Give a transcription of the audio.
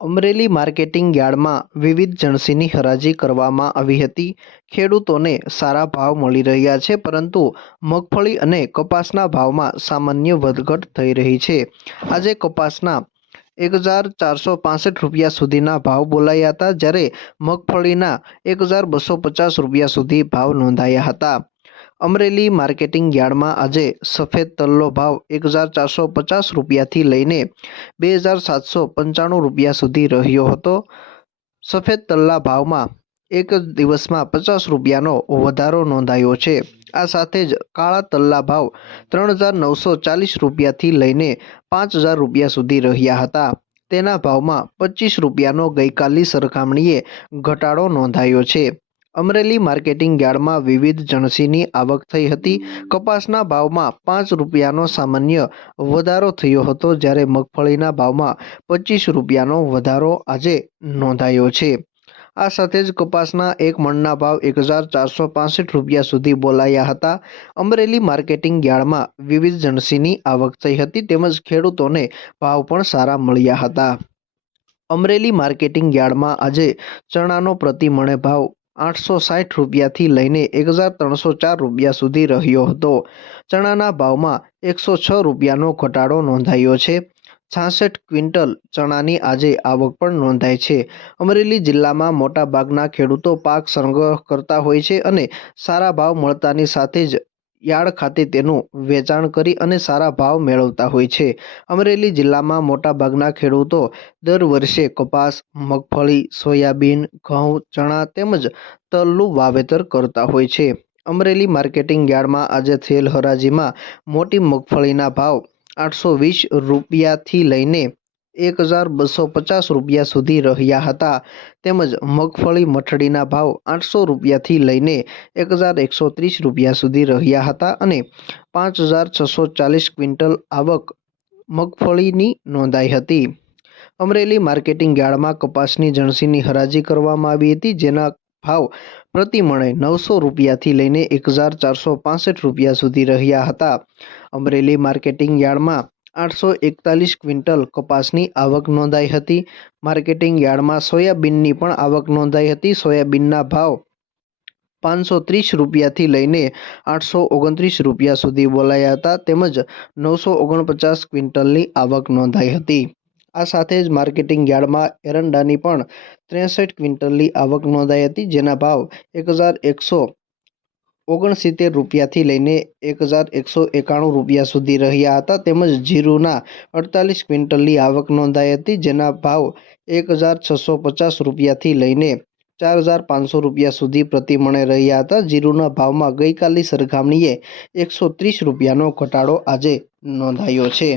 Amreli marketing યાર્ડમાં વિવિધ જણસીની હરાજી કરવામાં આવી હતી। ખેડૂતોને સારા ભાવ મળી રહ્યા છે, પરંતુ મગફળી અને કપાસના ભાવમાં સામાન્ય વધઘટ થઈ રહી છે। આજે કપાસના 1465 રૂપિયા સુધીના ભાવ બોલાયા હતા, જ્યારે મગફળીના 1250 રૂપિયા સુધી ભાવ નોંધાયા હતા। અમરેલી માર્કેટિંગ યાર્ડમાં આજે સફેદ તલનો ભાવ 1450 રૂપિયાથી લઈને 2795 રૂપિયા સુધી રહ્યો હતો। સફેદ તલના ભાવમાં એક દિવસમાં 50 રૂપિયાનો વધારો નોંધાયો છે। આ સાથે જ કાળા તલના ભાવ 3940 રૂપિયાથી લઈને 5000 રૂપિયા સુધી રહ્યા હતા। તેના ભાવમાં 25 રૂપિયાનો ગઈકાલની સરખામણીએ ઘટાડો નોંધાયો છે। અમરેલી માર્કેટિંગ યાર્ડમાં વિવિધ જણસીની આવક થઈ હતી। કપાસના ભાવમાં 5 રૂપિયાનો સામાન્ય વધારો થયો હતો, જ્યારે મગફળીના ભાવમાં 25 રૂપિયાનો વધારો આજે નોંધાયો છે। આ સાથે જ કપાસના એક મણના ભાવ 1465 રૂપિયા સુધી બોલાયા હતા। અમરેલી માર્કેટિંગ યાર્ડમાં વિવિધ જણસીની આવક થઈ હતી, તેમજ ખેડૂતોને ભાવ પણ સારા મળ્યા હતા। અમરેલી માર્કેટિંગ યાર્ડમાં આજે ચણાનો પ્રતિ મણે ભાવ 860 રૂપિયાથી લઈને 1304 રૂપિયા સુધી રહ્યો હતો। ચણાના ભાવમાં 106 રૂપિયાનો ઘટાડો નોંધાયો છે। 66 ક્વિન્ટલ ચણાની આજે આવક પણ નોંધાઈ છે। અમરેલી જિલ્લામાં મોટાભાગના ખેડૂતો પાક સંગ્રહ કરતા હોય છે અને સારા ભાવ મળતાની સાથે જ યાર્ડ ખાતે તેનું વેચાણ કરી અને સારા ભાવ મેળવતા હોય છે। અમરેલી જિલ્લામાં મોટાભાગના ખેડૂતો દર વર્ષે કપાસ, મગફળી, સોયાબીન, ઘઉં, ચણા તેમજ તલનું વાવેતર કરતા હોય છે। અમરેલી માર્કેટિંગ યાર્ડમાં આજે થયેલ હરાજીમાં મોટી મગફળીના ભાવ 820 રૂપિયાથી લઈને 1250 રૂપિયા સુધી રહ્યા હતા, તેમજ મગફળી મઠડીના ભાવ 800 રૂપિયાથી લઈને 1130 રૂપિયા સુધી રહ્યા હતા અને 5640 ક્વિન્ટલ આવક મગફળીની નોંધાઈ હતી। અમરેલી માર્કેટિંગ યાર્ડમાં કપાસની જણસીની હરાજી કરવામાં આવી હતી, જેના ભાવ પ્રતિ મણે 900 રૂપિયાથી લઈને 1465 રૂપિયા સુધી રહ્યા હતા। અમરેલી માર્કેટિંગ યાર્ડમાં 841 ક્વિન્ટલ કપાસની આવક નોંધાઈ હતી। માર્કેટિંગ યાર્ડમાં સોયાબીનની પણ આવક નોંધાઈ હતી। સોયાબીનના ભાવ 530 રૂપિયાથી લઈને 829 રૂપિયા સુધી બોલાયા હતા, તેમજ 949 ક્વિન્ટલની આવક નોંધાઈ હતી। આ સાથે જ માર્કેટિંગ યાર્ડમાં એરંડાની પણ 63 ક્વિન્ટલની આવક નોંધાઈ હતી, જેના ભાવ 1169 રૂપિયાથી લઈને 1191 રૂપિયા સુધી રહ્યા હતા, તેમજ જીરુના 48 ક્વિન્ટલની આવક નોંધાઈ હતી, જેના ભાવ 1650 રૂપિયાથી લઈને 4500 રૂપિયા સુધી પ્રતિ મણે રહ્યા હતા। જીરુના ભાવમાં ગઈકાલની સરખામણીએ 130 રૂપિયાનો ઘટાડો આજે નોંધાયો છે।